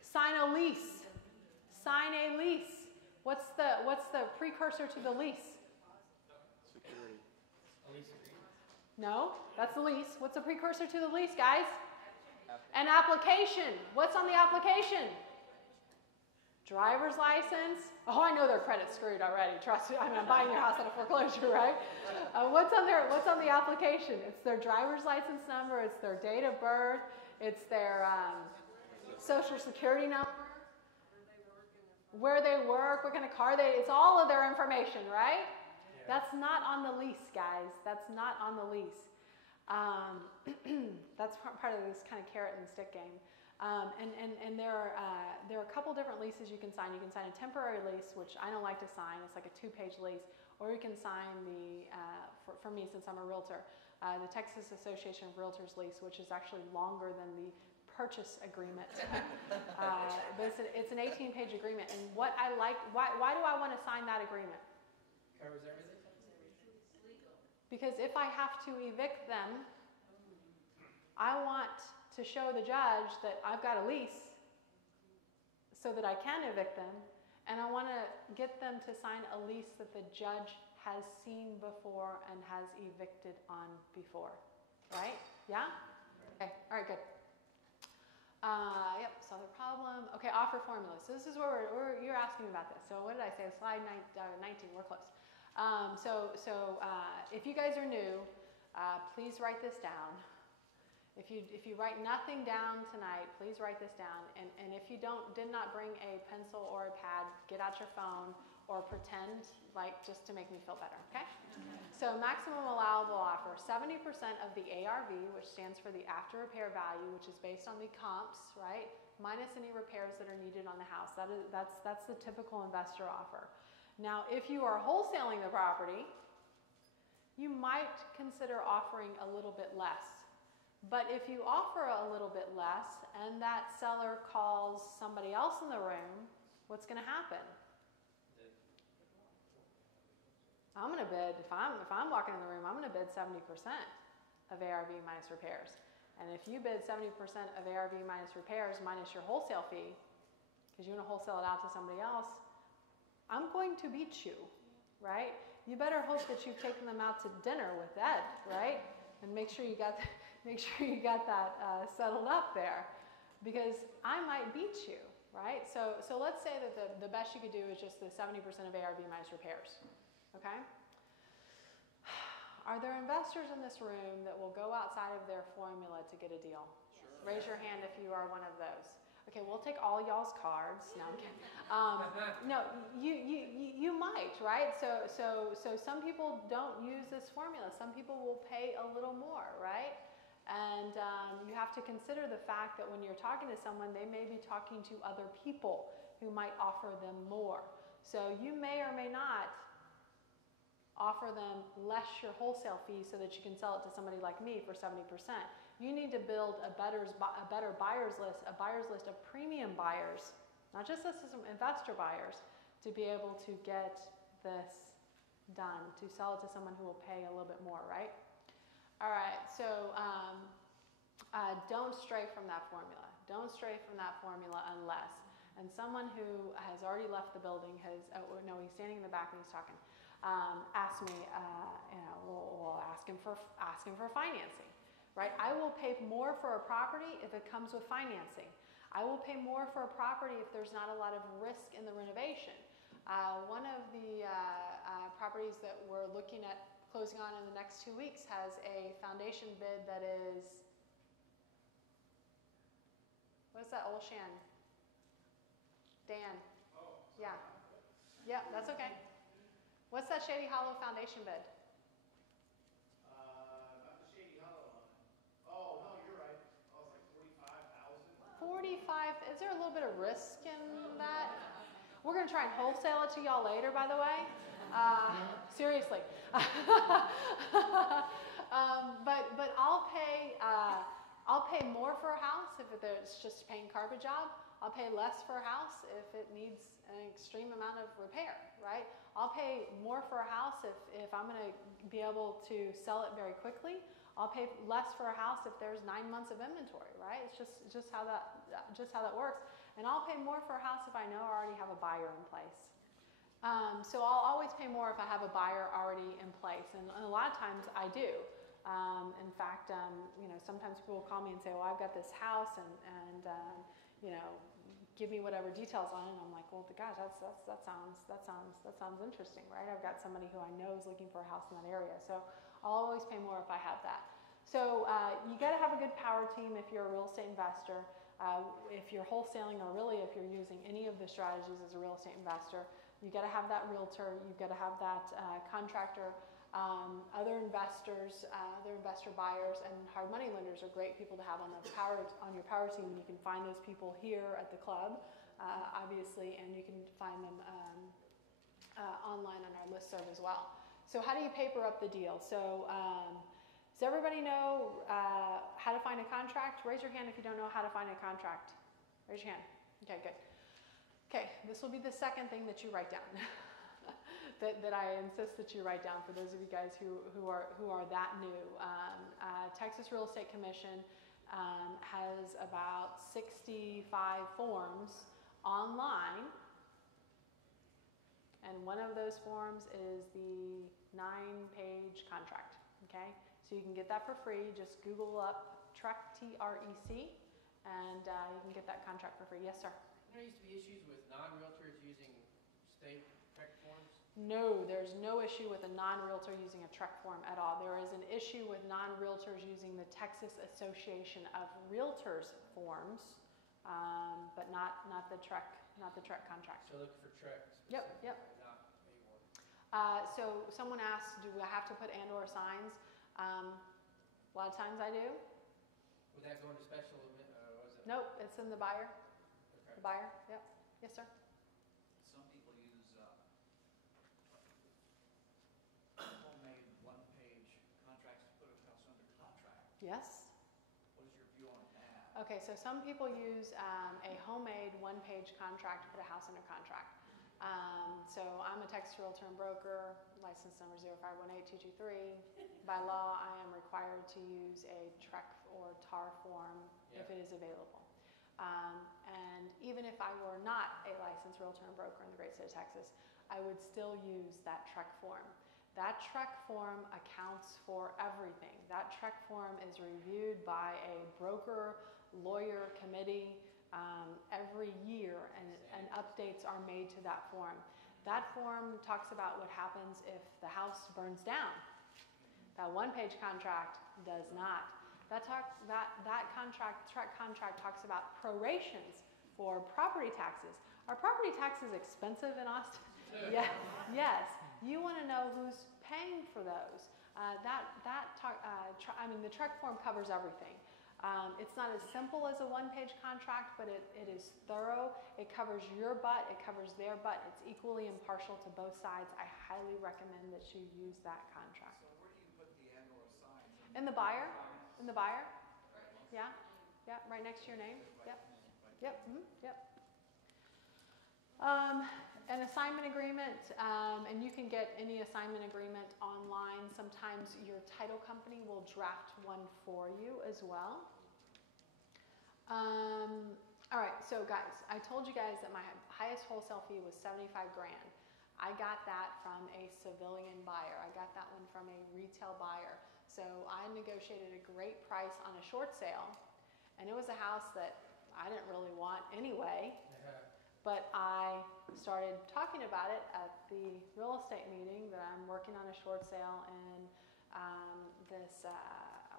Sign a lease. Sign a lease. What's the precursor to the lease? Security. No, that's the lease. What's the precursor to the lease, guys? An application. What's on the application? Driver's license. Oh, I know their credit's screwed already. Trust me. I mean, I'm buying your house at a foreclosure, right? What's on the application? It's their driver's license number. It's their date of birth. It's their social security number. Where they work, what kind of car they. It's all of their information, right? Yeah. That's not on the lease, guys. That's not on the lease. That's part of this kind of carrot and stick game. And there are a couple different leases you can sign. You can sign a temporary lease, which I don't like to sign. It's like a 2-page lease. Or you can sign for me, since I'm a realtor, the Texas Association of Realtors lease, which is actually longer than the purchase agreement. But it's an 18-page agreement. And what I like, why do I want to sign that agreement? Covers everything? Because if I have to evict them, I want to show the judge that I've got a lease so that I can evict them, and I want to get them to sign a lease that the judge has seen before and has evicted on before. Right? Yeah? Okay. All right, good. Yep, solve the problem. Okay, offer formula. So this is where you're asking about this. So what did I say? Slide 19, we're close. If you guys are new, please write this down. If you write nothing down tonight, please write this down. And if you did not bring a pencil or a pad, get out your phone or pretend like just to make me feel better, okay? So maximum allowable offer, 70% of the ARV, which stands for the after repair value, which is based on the comps, right? Minus any repairs that are needed on the house. That's the typical investor offer. Now, if you are wholesaling the property, you might consider offering a little bit less. But if you offer a little bit less and that seller calls somebody else in the room, what's going to happen? I'm going to bid, if I'm walking in the room, I'm going to bid 70% of ARV minus repairs. And if you bid 70% of ARV minus repairs minus your wholesale fee, because you want to wholesale it out to somebody else, I'm going to beat you, right? You better hope that you've taken them out to dinner with Ed, right? and make sure you got that settled up there, because I might beat you, right? So let's say that the best you could do is just the 70% of ARV minus repairs, okay? Are there investors in this room that will go outside of their formula to get a deal? Sure. Raise your hand if you are one of those. Okay, we'll take all y'all's cards. No, I'm kidding. No, you might, right? So some people don't use this formula. Some people will pay a little more, right? And you have to consider the fact that when you're talking to someone, they may be talking to other people who might offer them more. So you may or may not offer them less your wholesale fee so that you can sell it to somebody like me for 70%. You need to build a better buyers list, a buyers list of premium buyers, not just this as investor buyers, to be able to get this done, to sell it to someone who will pay a little bit more, right? All right, so don't stray from that formula. Don't stray from that formula unless, and someone who has already left the building has, no, he's standing in the back and he's talking, asked me, we'll ask him for financing. Right? I will pay more for a property if it comes with financing. I will pay more for a property if there's not a lot of risk in the renovation. One of the properties that we're looking at closing on in the next 2 weeks has a foundation bid that is, what's that, old Shan? Dan. Oh. Yeah. Yeah, that's okay. What's that Shady Hollow foundation bid? Not the Shady Hollow one. Oh, no, you're right. Oh, it's like 45,000. 45, is there a little bit of risk in that? We're going to try and wholesale it to y'all later, by the way. Seriously. But I'll pay more for a house if it's just a paint carpet job. I'll pay less for a house if it needs an extreme amount of repair, right? I'll pay more for a house if I'm going to be able to sell it very quickly. I'll pay less for a house if there's 9 months of inventory, right? It's just how that works. And I'll pay more for a house if I know I already have a buyer in place. So I'll always pay more if I have a buyer already in place, and a lot of times I do. In fact, sometimes people will call me and say, "Well, I've got this house, and give me whatever details on it." And I'm like, "Well, gosh, that sounds interesting, right? I've got somebody who I know is looking for a house in that area, so I'll always pay more if I have that." So you got to have a good power team if you're a real estate investor. If you're wholesaling, or really if you're using any of the strategies as a real estate investor, you got to have that realtor. You've got to have that contractor. Other investors, other investor buyers, and hard money lenders are great people to have on your power team. You can find those people here at the club, obviously, and you can find them online on our listserv as well. So how do you paper up the deal? So does everybody know how to find a contract? Raise your hand if you don't know how to find a contract. Raise your hand. Okay, good. Okay, this will be the second thing that you write down. that I insist that you write down for those of you guys who are that new. Texas Real Estate Commission has about 65 forms online, and one of those forms is the 9-page contract. Okay, so you can get that for free. Just Google up TREC, T-R-E-C, and you can get that contract for free. Yes, sir. There used to be issues with non-realtors using state TREC forms? No, there's no issue with a non-realtor using a TREC form at all. There is an issue with non-realtors using the Texas Association of Realtors forms, but not the TREC contract. So look for TREC. Yep. Not A1. So someone asked, do I have to put and/or signs? A lot of times I do. Would that go into special? Was it? Nope, it's in the buyer. Okay. The buyer. Yep. Yes, sir. Some people use homemade one-page contracts to put a house under contract. Yes. What is your view on that? Okay, so some people use a homemade one-page contract to put a house under contract. So I'm a Texas Realtor and Broker, license number 0518223. By law, I am required to use a TREC or TAR form if it is available. And even if I were not a licensed Realtor and Broker in the great state of Texas, I would still use that TREC form. That TREC form accounts for everything. That TREC form is reviewed by a broker, lawyer, committee every year, and updates are made to that form. That form talks about what happens if the house burns down. That one-page contract does not. That contract, TREC contract, talks about prorations for property taxes. Are property taxes expensive in Austin? Yeah. Yes. You want to know who's paying for those. The TREC form covers everything. It's not as simple as a one-page contract, but it is thorough. It covers your butt. It covers their butt. It's equally impartial to both sides. I highly recommend that you use that contract. So where do you put the and/or signs? In the buyer. In the buyer. Yeah. Yeah. Right next to your name. Yep. Yep. Mm-hmm. Yep. An assignment agreement, and you can get any assignment agreement online. Sometimes your title company will draft one for you as well. All right, so guys, I told you guys that my highest wholesale fee was $75 grand. I got that from a civilian buyer. I got that one from a retail buyer. So I negotiated a great price on a short sale, and it was a house that I didn't really want anyway. But I started talking about it at the real estate meeting that I'm working on a short sale in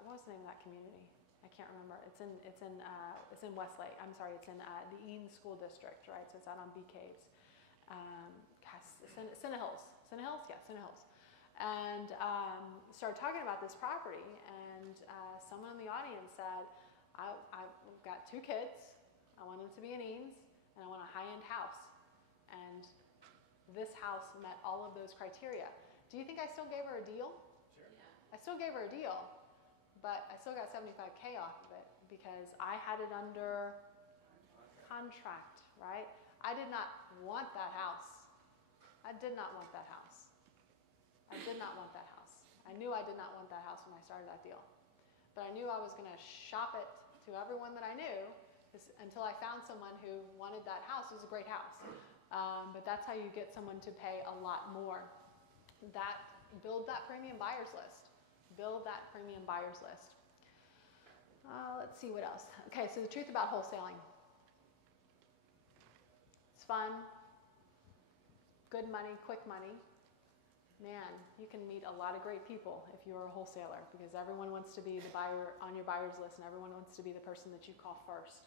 what was the name of that community? I can't remember. It's in Westlake. I'm sorry. It's in the Eden School District, right? So it's out on Bee Caves. Shenoah Hills. Yeah, Shenoah Hills. And started talking about this property, and someone in the audience said, "I've got 2 kids. I want them to be in Eanes. And I want a high-end house." And this house met all of those criteria. Do you think I still gave her a deal? Sure. Yeah. I still gave her a deal, but I still got $75K off of it because I had it under contract, right? I did not want that house. I did not want that house. I did not want that house. I knew I did not want that house when I started that deal. But I knew I was going to shop it to everyone that I knew until I found someone who wanted that house. It was a great house. But that's how you get someone to pay a lot more. Build that premium buyers list. Build that premium buyers list. Let's see what else. Okay, so the truth about wholesaling. It's fun. Good money, quick money. Man, you can meet a lot of great people if you're a wholesaler, because everyone wants to be the buyer on your buyer's list, and everyone wants to be the person that you call first.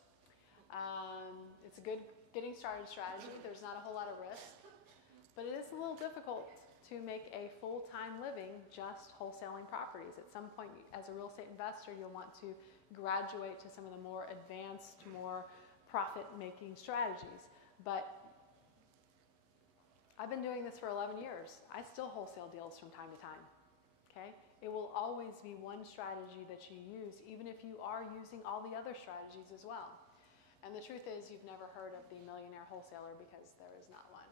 It's a good getting started strategy. There's not a whole lot of risk, but it is a little difficult to make a full-time living just wholesaling properties. At some point, as a real estate investor, you'll want to graduate to some of the more advanced, more profit-making strategies. But I've been doing this for 11 years. I still wholesale deals from time to time. Okay? It will always be one strategy that you use, even if you are using all the other strategies as well. And the truth is, you've never heard of the millionaire wholesaler because there is not one.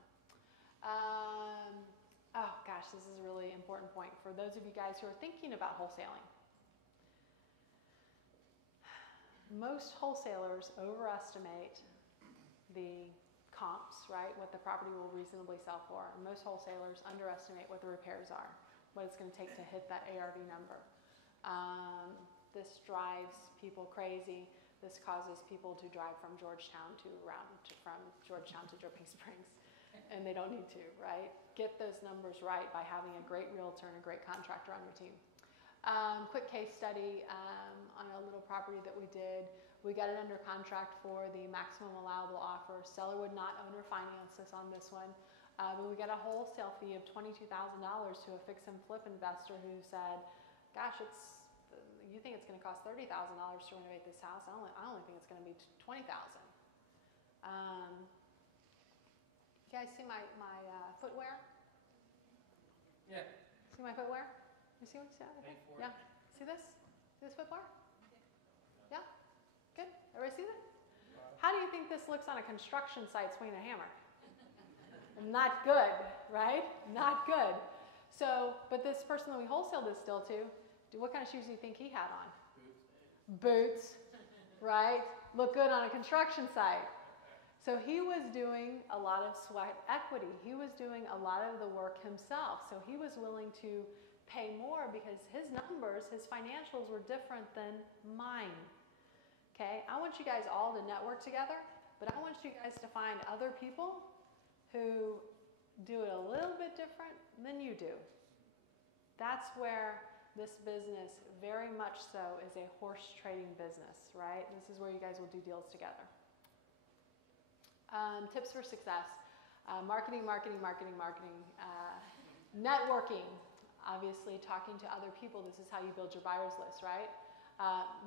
Oh gosh, this is a really important point for those of you guys who are thinking about wholesaling. Most wholesalers overestimate the comps, right? What the property will reasonably sell for. And most wholesalers underestimate what the repairs are, what it's going to take to hit that ARV number. This drives people crazy. This causes people to drive from Georgetown to Dripping Springs, and they don't need to, right? Get those numbers right by having a great realtor and a great contractor on your team. Quick case study on a little property that we did. We got it under contract for the maximum allowable offer. Seller would not own or finance us on this one, but we got a wholesale fee of $22,000 to a fix and flip investor who said, "Gosh, you think it's going to cost $30,000 to renovate this house? I only think it's going to be $20,000." You guys see my footwear? Yeah. See my footwear? You see what you said? Paid for it. Yeah. See this? See this footwear? Yeah. Good. Everybody see that? How do you think this looks on a construction site swinging a hammer? Not good, right? Not good. So, but this person that we wholesaled this deal to, what kind of shoes do you think he had on? Boots, right? Look good on a construction site. So he was doing a lot of sweat equity. He was doing a lot of the work himself. So he was willing to pay more because his numbers, his financials were different than mine. Okay, I want you guys all to network together, but I want you guys to find other people who do it a little bit different than you do. That's where this business very much so is a horse trading business, right? This is where you guys will do deals together. Tips for success. Marketing, networking. Obviously, talking to other people. This is how you build your buyer's list, right?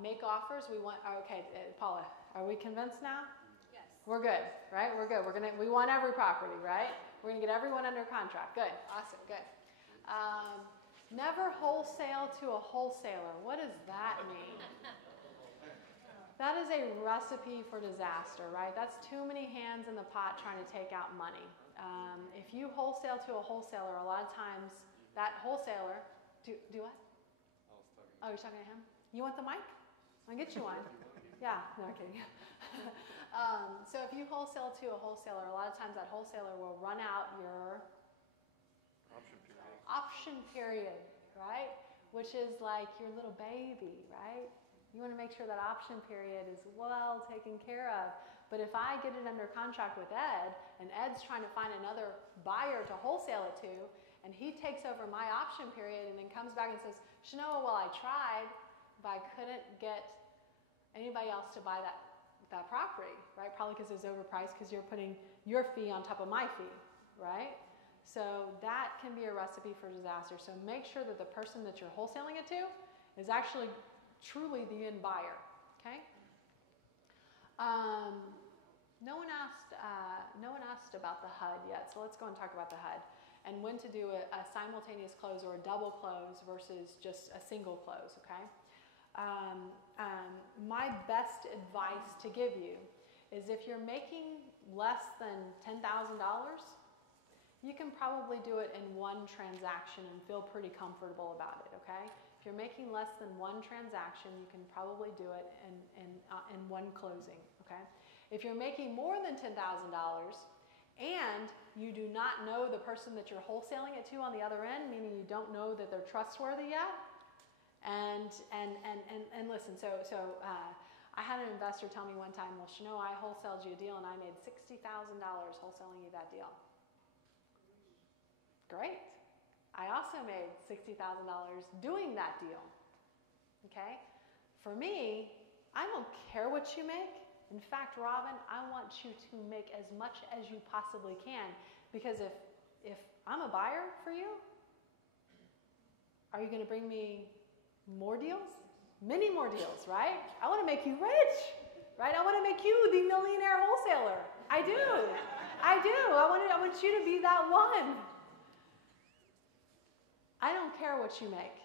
Make offers. We want, okay, Paula, are we convinced now? Yes. We're good, right? We're good. We want every property, right? We're gonna get everyone under contract. Good, awesome, good. Never wholesale to a wholesaler. What does that mean? That is a recipe for disaster, right? That's too many hands in the pot trying to take out money. If you wholesale to a wholesaler, a lot of times that wholesaler, do what? Oh, you're talking to him? You want the mic? I'll get you one. Yeah, no, I'm kidding. So if you wholesale to a wholesaler, a lot of times that wholesaler will run out your option period, right? Which is like your little baby, right? You want to make sure that option period is well taken care of. But if I get it under contract with Ed, and Ed's trying to find another buyer to wholesale it to, and he takes over my option period and then comes back and says, Shenoah, well, I tried, but I couldn't get anybody else to buy that property, right? Probably because it was overpriced because you're putting your fee on top of my fee, right? So that can be a recipe for disaster. So make sure that the person that you're wholesaling it to is actually truly the end buyer, okay? No one asked about the HUD yet, so let's go and talk about the HUD and when to do a simultaneous close or a double close versus just a single close, okay? My best advice to give you is if you're making less than $10,000, you can probably do it in one transaction and feel pretty comfortable about it, okay? If you're making less than one transaction, you can probably do it in one closing, okay? If you're making more than $10,000 and you do not know the person that you're wholesaling it to on the other end, meaning you don't know that they're trustworthy yet, and listen, so I had an investor tell me one time, well, Shenoah, I wholesaled you a deal and I made $60,000 wholesaling you that deal. Great. I also made $60,000 doing that deal, okay? For me, I don't care what you make. In fact, Robin, I want you to make as much as you possibly can because if I'm a buyer for you, are you going to bring me more deals? Many more deals, right? I want to make you rich, right? I want to make you the millionaire wholesaler. I do. I do. I want you to be that one. I don't care what you make,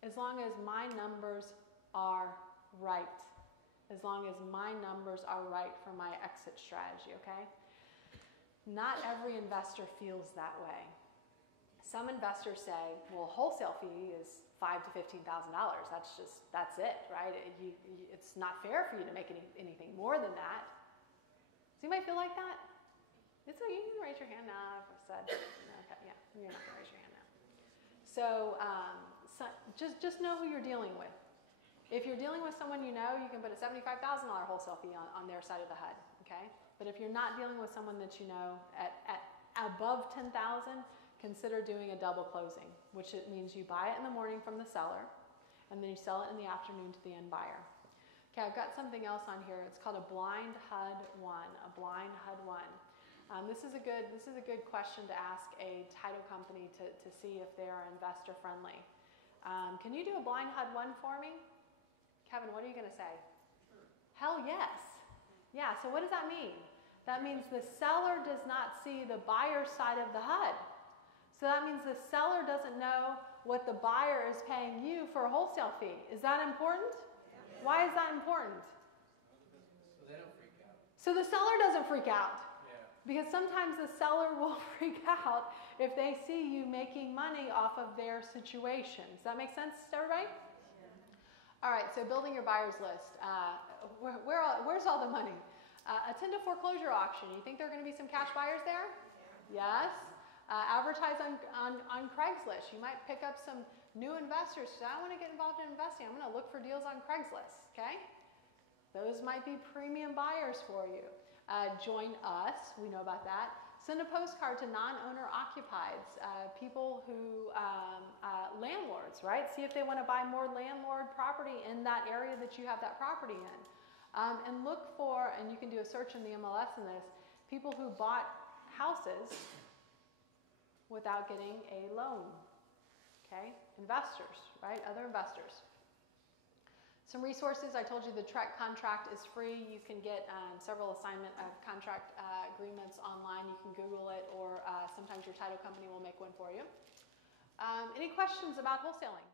as long as my numbers are right, as long as my numbers are right for my exit strategy, okay? Not every investor feels that way. Some investors say, well, wholesale fee is $5,000 to $15,000. That's it, right? It's not fair for you to make anything more than that. Does anybody feel like that? It's okay, you can raise your hand now if I said, okay, yeah, you're not gonna raise your hand. So just know who you're dealing with. If you're dealing with someone you know, you can put a $75,000 wholesale fee on their side of the HUD, okay? But if you're not dealing with someone that you know at above $10,000, consider doing a double closing, which it means you buy it in the morning from the seller, and then you sell it in the afternoon to the end buyer. Okay, I've got something else on here. It's called a blind HUD 1, a blind HUD 1. This is a good question to ask a title company to see if they are investor friendly. Can you do a blind HUD 1 for me? Kevin, what are you going to say? Sure. Hell yes. Yeah, so what does that mean? That means the seller does not see the buyer's side of the HUD. So that means the seller doesn't know what the buyer is paying you for a wholesale fee. Is that important? Yeah. Why is that important? So they don't freak out. So the seller doesn't freak out. Because sometimes the seller will freak out if they see you making money off of their situation. Does that make sense to everybody? Yeah. All right, so building your buyer's list. Where's all the money? Attend a foreclosure auction. You think there are going to be some cash buyers there? Yes. Advertise on Craigslist. You might pick up some new investors. So I want to get involved in investing. I'm going to look for deals on Craigslist. Okay? Those might be premium buyers for you. Join us. We know about that. Send a postcard to non-owner occupieds, people who, landlords, right? See if they want to buy more landlord property in that area that you have that property in. And look for, and you can do a search in the MLS in this, people who bought houses without getting a loan. Okay? Investors, right? Other investors. Some resources, I told you the TREC contract is free. You can get several assignment of contract agreements online. You can Google it, or sometimes your title company will make one for you. Any questions about wholesaling?